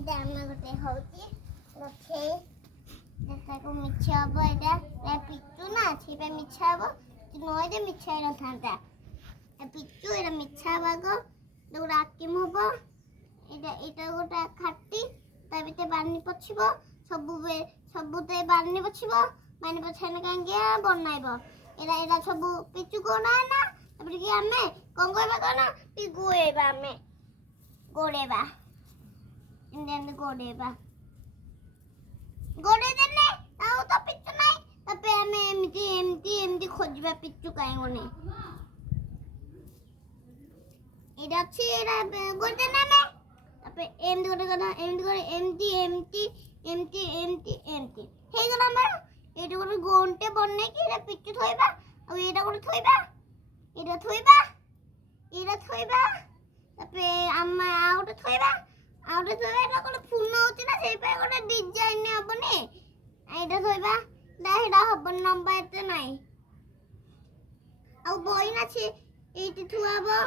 এটা আমরা গোটে হচ্ছে লক্ষে যেটাকে মিছা হব এটা পিচু না সেটা মিছা হব নয়টা মিছা নথান্তা পিচু এটা মিছা হবাগ গোটে আকিম হব এটা গোটে খাটি তা ভিতরে বানি পছিব ସବୁতে ବାନି ପଛିବ ବାନି ପଛାଇଲେ କାହିଁକି ବନାଇବ ଏଇଟା ସବୁ ପିଚୁ କୋନା ନା ତାପରେ କି ଆମେ କଣ କରିବା କହନା କି ଗୋଳେଇବା ଆମେ ଗୋଳେଇବା ଏମିତି ଗୋଳେଇବା ଗୋଳେଇ ଦେଲେ ଆଉ ତ ପିଚୁ ନାହିଁ ତାପରେ ଆମେ ଏମିତି ଖୋଜିବା ପିଚୁ କାହିଁ ଗନେ ଏଇଟା ଅଛି ଏଇଟା ଗୋଳେଇ ଦେଲେ ଆମେ ତାପରେ ଏମିତି ଗୋଟେ କଥା ଏମିତି ହେଇଗଲା ଆମର ଏଇଟା ଗୋଟେ ଗୋଣ୍ଟେ ବନେଇକି ଏଇଟା ପିଚୁ ଥୋଇବା ଆଉ ଏଇଟା ଗୋଟେ ଥୋଇବା ତାପରେ ଆମେ ଆଉ ଗୋଟେ ଥୋଇବା ଏଇଟା ଗୋଟେ ଫୁଲ ହଉଛି ନା ସେଇପାଇଁ ଗୋଟେ ଡିଜାଇନ ହବନି ଏଇଟା ଥୋଇବା ସେଇଟା ହବନି ଲମ୍ବା ଏତେ ନାହିଁ ଆଉ ବହି ନା ଏଇଠି ଥୁଆ ହବ